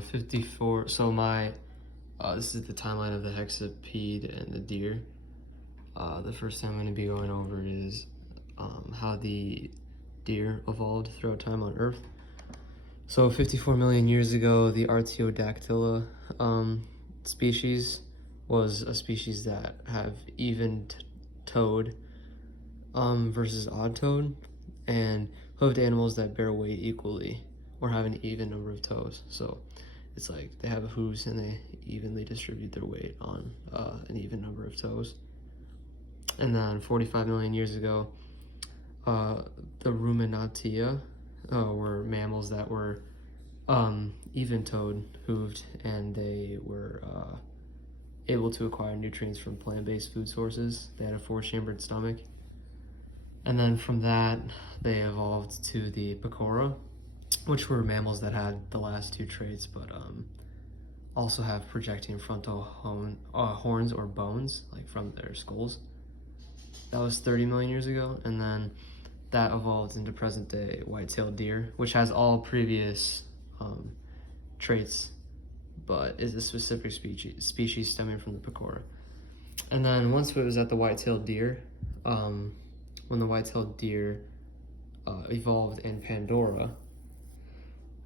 54. So this is the timeline of the hexapede and the deer. The first thing I'm going to be going over is how the deer evolved throughout time on Earth. So 54 million years ago, the Artiodactyla species was a species that have even-toed versus odd-toed, and hoofed animals that bear weight equally or have an even number of toes. So it's like they have hooves and they evenly distribute their weight on an even number of toes. And then 45 million years ago, the ruminatia were mammals that were even-toed, hooved, and they were able to acquire nutrients from plant-based food sources. They had a four-chambered stomach. And then from that, they evolved to the pecora, which were mammals that had the last two traits, but also have projecting frontal horns or bones, like from their skulls. That was 30 million years ago, and then that evolved into present-day white-tailed deer, which has all previous traits, but is a specific species stemming from the pecora. And then once it was at the white-tailed deer, when the white-tailed deer evolved in Pandora,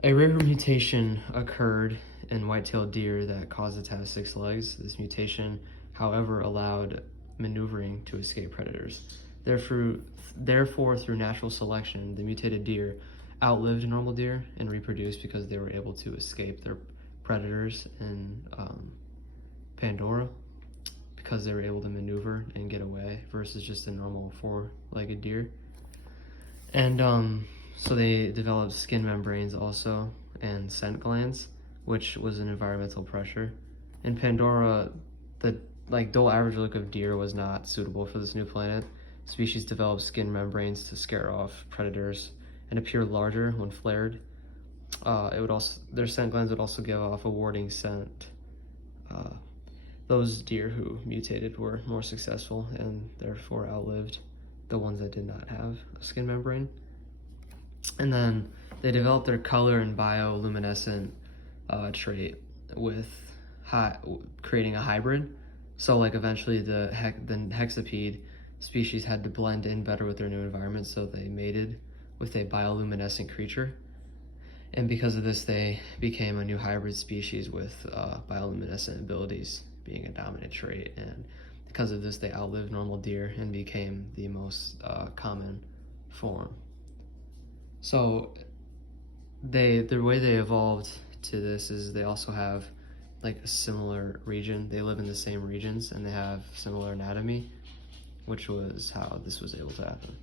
a rare mutation occurred in white-tailed deer that caused it to have 6 legs. This mutation, however, allowed maneuvering to escape predators. Therefore, through natural selection, the mutated deer outlived normal deer and reproduced because they were able to escape their predators in Pandora, because they were able to maneuver and get away versus just a normal 4-legged deer. And so they developed skin membranes also and scent glands, which was an environmental pressure. In Pandora, the dull average look of deer was not suitable for this new planet. Species developed skin membranes to scare off predators and appear larger when flared. Their scent glands would also give off a warding scent. Those deer who mutated were more successful and therefore outlived the ones that did not have a skin membrane. And then they developed their color and bioluminescent trait with creating a hybrid. So like eventually the hexapede species had to blend in better with their new environment, so they mated with a bioluminescent creature. And because of this, they became a new hybrid species with bioluminescent abilities being a dominant trait. And because of this, they outlived normal deer and became the most common form. So the way they evolved to this is they also have like a similar region. They live in the same regions and they have similar anatomy, which was how this was able to happen.